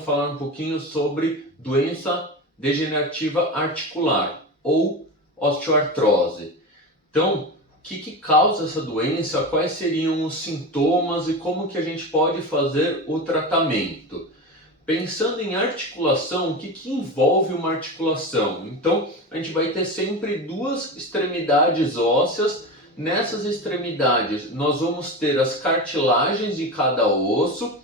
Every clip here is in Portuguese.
vamos falar um pouquinho sobre doença degenerativa articular ou osteoartrose. Então, o que causa essa doença, quais seriam os sintomas e como que a gente pode fazer o tratamento? Pensando em articulação, o que envolve uma articulação? Então, a gente vai ter sempre duas extremidades ósseas. Nessas extremidades, nós vamos ter as cartilagens de cada osso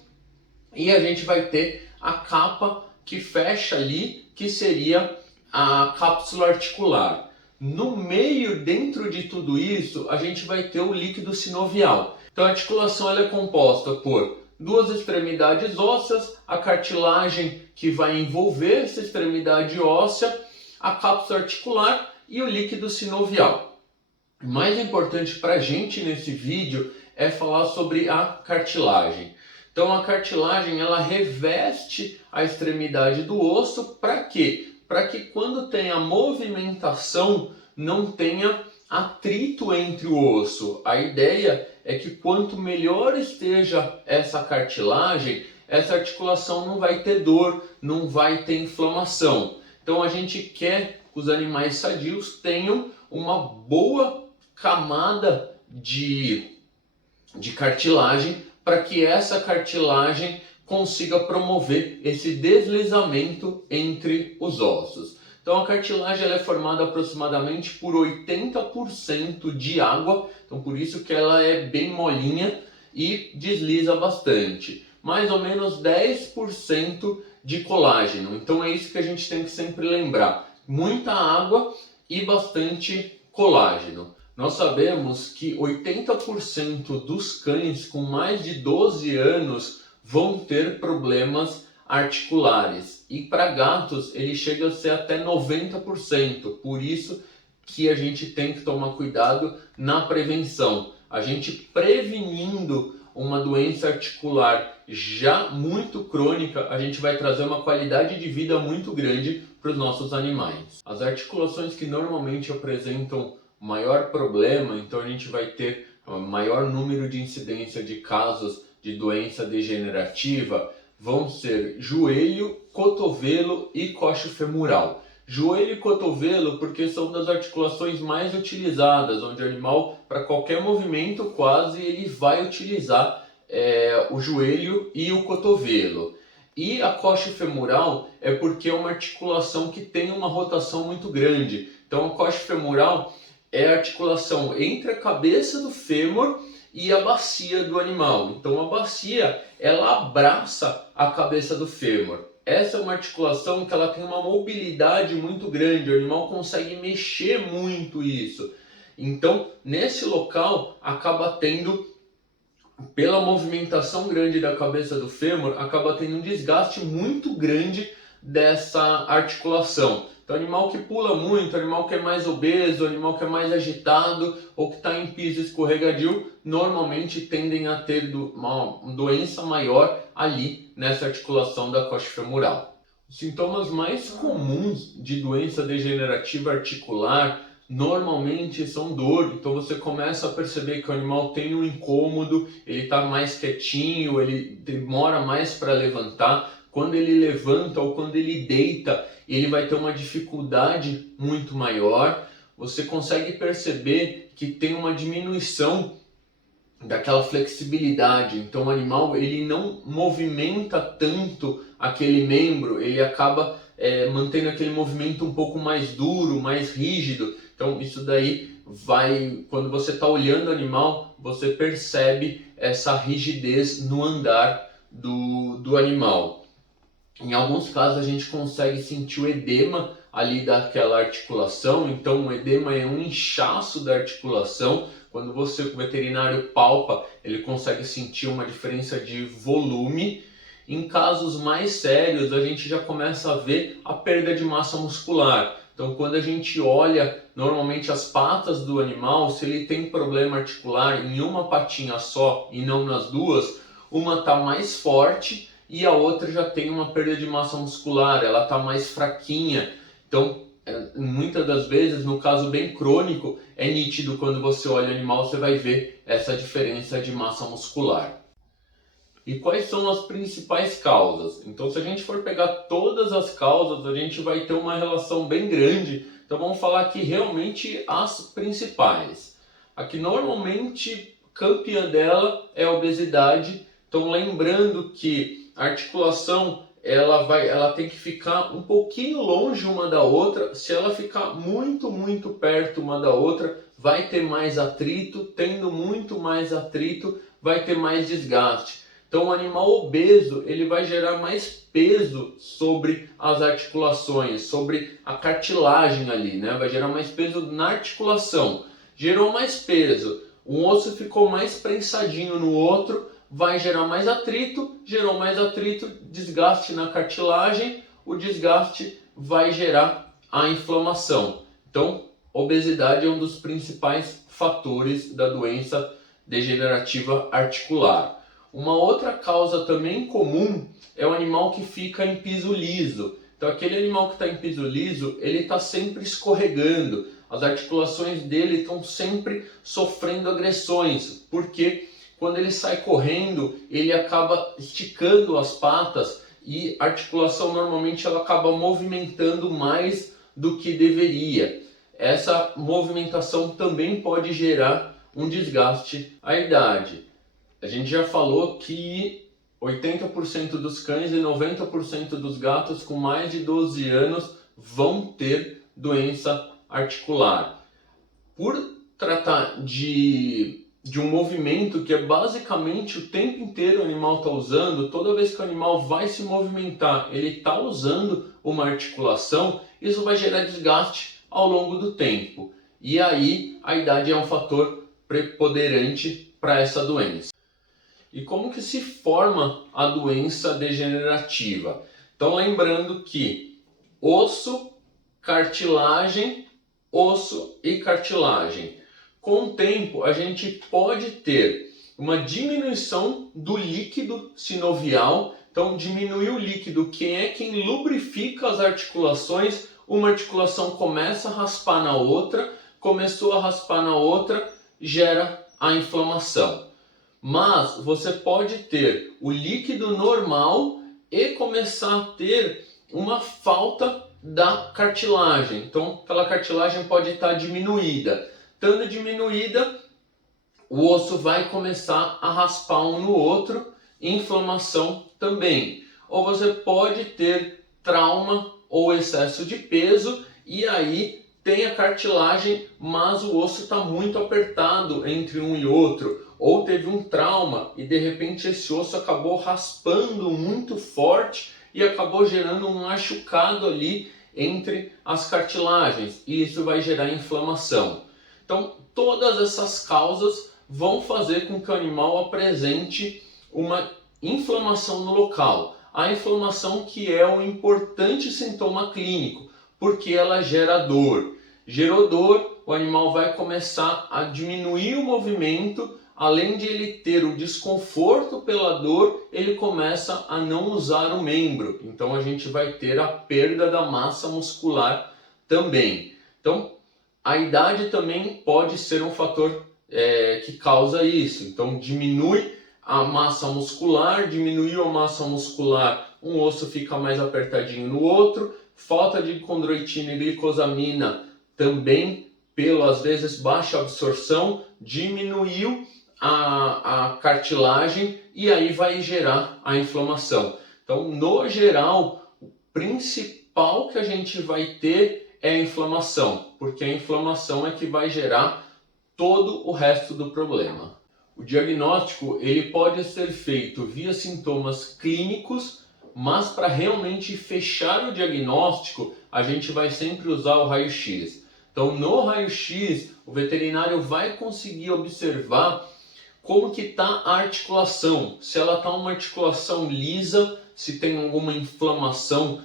e a gente vai ter a capa que fecha ali, que seria a cápsula articular. No meio, dentro de tudo isso, a gente vai ter o líquido sinovial. Então, a articulação ela é composta por duas extremidades ósseas, a cartilagem que vai envolver essa extremidade óssea, a cápsula articular e o líquido sinovial. O mais importante para a gente nesse vídeo é falar sobre a cartilagem. Então a cartilagem ela reveste a extremidade do osso para quê? Para que quando tem a movimentação não tenha atrito entre o osso. A ideia é que quanto melhor esteja essa cartilagem, essa articulação não vai ter dor, não vai ter inflamação. Então a gente quer que os animais sadios tenham uma boa camada de cartilagem para que essa cartilagem consiga promover esse deslizamento entre os ossos. Então a cartilagem ela é formada aproximadamente por 80% de água, então por isso que ela é bem molinha e desliza bastante. Mais ou menos 10% de colágeno, então é isso que a gente tem que sempre lembrar. Muita água e bastante colágeno. Nós sabemos que 80% dos cães com mais de 12 anos vão ter problemas articulares. E para gatos ele chega a ser até 90%. Por isso que a gente tem que tomar cuidado na prevenção. A gente prevenindo uma doença articular já muito crônica, a gente vai trazer uma qualidade de vida muito grande para os nossos animais. As articulações que normalmente apresentam maior problema, então a gente vai ter maior número de incidência de casos de doença degenerativa, vão ser joelho, cotovelo e coxo femoral. Joelho e cotovelo porque são das articulações mais utilizadas, onde o animal, para qualquer movimento quase, ele vai utilizar o joelho e o cotovelo. E a coxa femoral é porque é uma articulação que tem uma rotação muito grande. Então a coxa femoral é a articulação entre a cabeça do fêmur e a bacia do animal. Então a bacia ela abraça a cabeça do fêmur. Essa é uma articulação que ela tem uma mobilidade muito grande, o animal consegue mexer muito isso. Então nesse local acaba tendo, pela movimentação grande da cabeça do fêmur, acaba tendo um desgaste muito grande dessa articulação. Então, animal que pula muito, animal que é mais obeso, animal que é mais agitado ou que está em piso escorregadio, normalmente tendem a ter uma doença maior ali nessa articulação da coxa femoral. Os sintomas mais comuns de doença degenerativa articular normalmente são dor, então você começa a perceber que o animal tem um incômodo, ele está mais quietinho, ele demora mais para levantar. Quando ele levanta ou quando ele deita, ele vai ter uma dificuldade muito maior. Você consegue perceber que tem uma diminuição daquela flexibilidade. Então o animal ele não movimenta tanto aquele membro, ele acaba mantendo aquele movimento um pouco mais duro, mais rígido. Então isso daí vai, quando você está olhando o animal, você percebe essa rigidez no andar do animal. Em alguns casos a gente consegue sentir o edema ali daquela articulação, então o edema é um inchaço da articulação. Quando você, o veterinário palpa, ele consegue sentir uma diferença de volume. Em casos mais sérios a gente já começa a ver a perda de massa muscular. Então quando a gente olha normalmente as patas do animal, se ele tem problema articular em uma patinha só e não nas duas, uma está mais forte e a outra já tem uma perda de massa muscular, ela está mais fraquinha. Então, muitas das vezes, no caso bem crônico, é nítido quando você olha o animal, você vai ver essa diferença de massa muscular. E quais são as principais causas? Então, se a gente for pegar todas as causas, a gente vai ter uma relação bem grande. Então, vamos falar aqui realmente as principais. Aqui, normalmente, campeã dela é a obesidade. Então, lembrando que a articulação ela tem que ficar um pouquinho longe uma da outra. Se ela ficar muito perto uma da outra, vai ter mais atrito. Tendo muito mais atrito, vai ter mais desgaste. Então, o animal obeso ele vai gerar mais peso sobre as articulações, sobre a cartilagem ali, né? Vai gerar mais peso na articulação. Gerou mais peso, um osso ficou mais prensadinho no outro, vai gerar mais atrito, gerou mais atrito, desgaste na cartilagem, o desgaste vai gerar a inflamação. Então, obesidade é um dos principais fatores da doença degenerativa articular. Uma outra causa também comum é o animal que fica em piso liso. Então, aquele animal que está em piso liso, ele está sempre escorregando. As articulações dele estão sempre sofrendo agressões, porque quando ele sai correndo, ele acaba esticando as patas e a articulação normalmente ela acaba movimentando mais do que deveria. Essa movimentação também pode gerar um desgaste à idade. A gente já falou que 80% dos cães e 90% dos gatos com mais de 12 anos vão ter doença articular. Por tratar de um movimento que é basicamente o tempo inteiro o animal está usando, toda vez que o animal vai se movimentar, ele está usando uma articulação, isso vai gerar desgaste ao longo do tempo. E aí a idade é um fator preponderante para essa doença. E como que se forma a doença degenerativa? Então, lembrando que osso, cartilagem, osso e cartilagem. Com o tempo, a gente pode ter uma diminuição do líquido sinovial. Então, diminuir o líquido, quem lubrifica as articulações, uma articulação começa a raspar na outra, começou a raspar na outra, gera a inflamação. Mas você pode ter o líquido normal e começar a ter uma falta da cartilagem. Então, aquela cartilagem pode estar diminuída. Estando diminuída, o osso vai começar a raspar um no outro, inflamação também. Ou você pode ter trauma ou excesso de peso e aí tem a cartilagem, mas o osso está muito apertado entre um e outro. Ou teve um trauma e de repente esse osso acabou raspando muito forte e acabou gerando um machucado ali entre as cartilagens. E isso vai gerar inflamação. Então, todas essas causas vão fazer com que o animal apresente uma inflamação no local. A inflamação que é um importante sintoma clínico, porque ela gera dor. Gerou dor, o animal vai começar a diminuir o movimento, além de ele ter o desconforto pela dor, ele começa a não usar o membro. Então a gente vai ter a perda da massa muscular também. Então a idade também pode ser um fator que causa isso. Então diminui a massa muscular, diminuiu a massa muscular, um osso fica mais apertadinho no outro, falta de condroitina e glicosamina também, às vezes baixa absorção, diminuiu a cartilagem e aí vai gerar a inflamação. Então, no geral, o principal que a gente vai ter é a inflamação, porque a inflamação é que vai gerar todo o resto do problema. O diagnóstico ele pode ser feito via sintomas clínicos, mas para realmente fechar o diagnóstico, a gente vai sempre usar o raio-x. Então, no raio-x, o veterinário vai conseguir observar como que está a articulação, se ela está uma articulação lisa, se tem alguma inflamação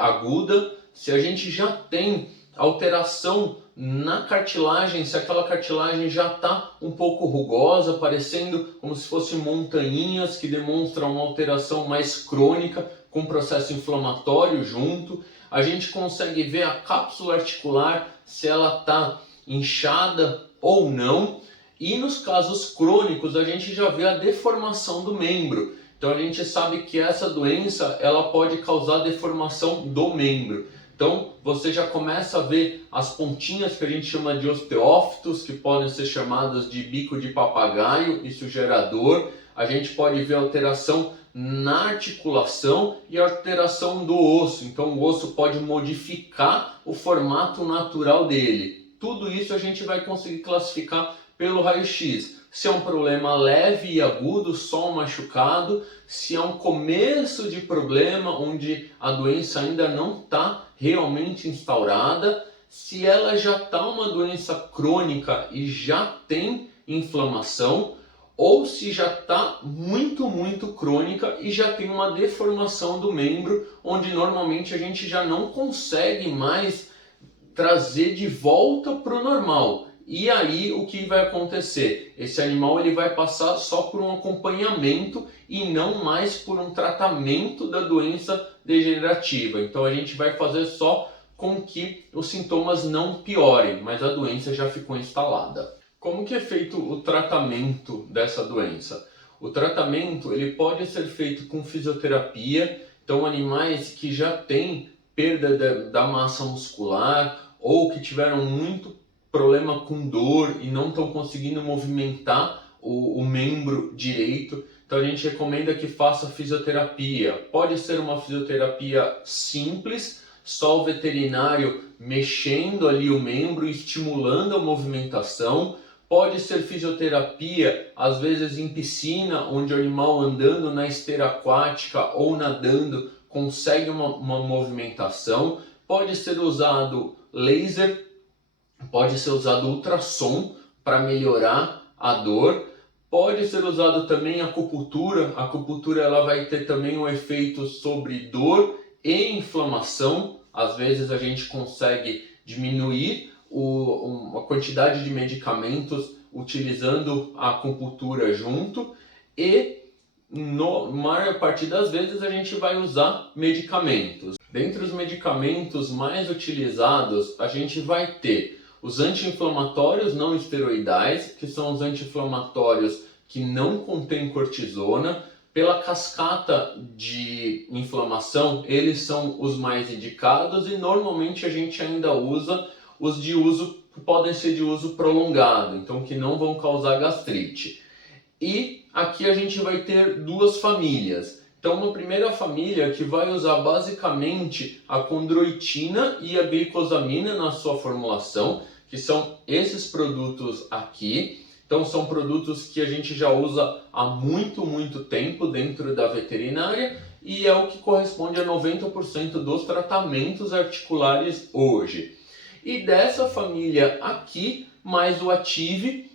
aguda, se a gente já tem alteração na cartilagem, se aquela cartilagem já está um pouco rugosa, parecendo como se fossem montanhas que demonstram uma alteração mais crônica, com processo inflamatório junto. A gente consegue ver a cápsula articular, se ela está inchada ou não. E nos casos crônicos, a gente já vê a deformação do membro. Então a gente sabe que essa doença ela pode causar deformação do membro. Então você já começa a ver as pontinhas que a gente chama de osteófitos, que podem ser chamadas de bico de papagaio, isso gera dor. A gente pode ver alteração na articulação e alteração do osso. Então o osso pode modificar o formato natural dele. Tudo isso a gente vai conseguir classificar pelo raio-x. Se é um problema leve e agudo, só um machucado, se é um começo de problema onde a doença ainda não está realmente instaurada, se ela já está uma doença crônica e já tem inflamação, ou se já está muito crônica e já tem uma deformação do membro, onde normalmente a gente já não consegue mais trazer de volta para o normal. E aí o que vai acontecer? Esse animal ele vai passar só por um acompanhamento e não mais por um tratamento da doença degenerativa. Então a gente vai fazer só com que os sintomas não piorem, mas a doença já ficou instalada. Como que é feito o tratamento dessa doença? O tratamento ele pode ser feito com fisioterapia. Então animais que já têm perda da massa muscular ou que tiveram muito problema com dor e não estão conseguindo movimentar o membro direito, então a gente recomenda que faça fisioterapia. Pode ser uma fisioterapia simples, só o veterinário mexendo ali o membro, estimulando a movimentação. Pode ser fisioterapia, às vezes em piscina, onde o animal andando na esteira aquática ou nadando consegue uma movimentação. Pode ser usado laser, pode ser usado ultrassom para melhorar a dor. Pode ser usado também acupuntura. A acupuntura ela vai ter também um efeito sobre dor e inflamação. Às vezes a gente consegue diminuir a quantidade de medicamentos utilizando a acupuntura junto. E na maior parte das vezes a gente vai usar medicamentos. Dentre os medicamentos mais utilizados, a gente vai ter os anti-inflamatórios não esteroidais, que são os anti-inflamatórios que não contêm cortisona. Pela cascata de inflamação, eles são os mais indicados e normalmente a gente ainda usa os de uso que podem ser de uso prolongado, então que não vão causar gastrite. E aqui a gente vai ter duas famílias. Então uma primeira família que vai usar basicamente a condroitina e a glicosamina na sua formulação, que são esses produtos aqui. Então são produtos que a gente já usa há muito tempo dentro da veterinária e é o que corresponde a 90% dos tratamentos articulares hoje. E dessa família aqui, mais o Active,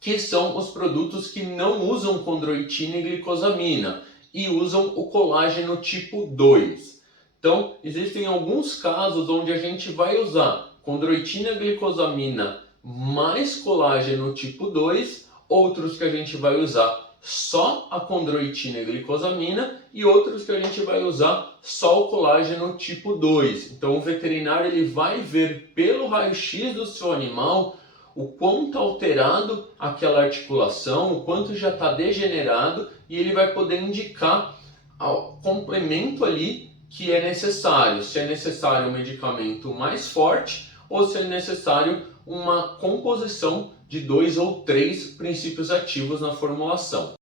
que são os produtos que não usam condroitina e glicosamina e usam o colágeno tipo 2. Então, existem alguns casos onde a gente vai usar condroitina e glicosamina mais colágeno tipo 2, outros que a gente vai usar só a condroitina e glicosamina e outros que a gente vai usar só o colágeno tipo 2. Então, o veterinário ele vai ver pelo raio-x do seu animal o quanto alterado aquela articulação, o quanto já está degenerado e ele vai poder indicar o complemento ali que é necessário. Se é necessário um medicamento mais forte ou se é necessário uma composição de 2 ou 3 princípios ativos na formulação.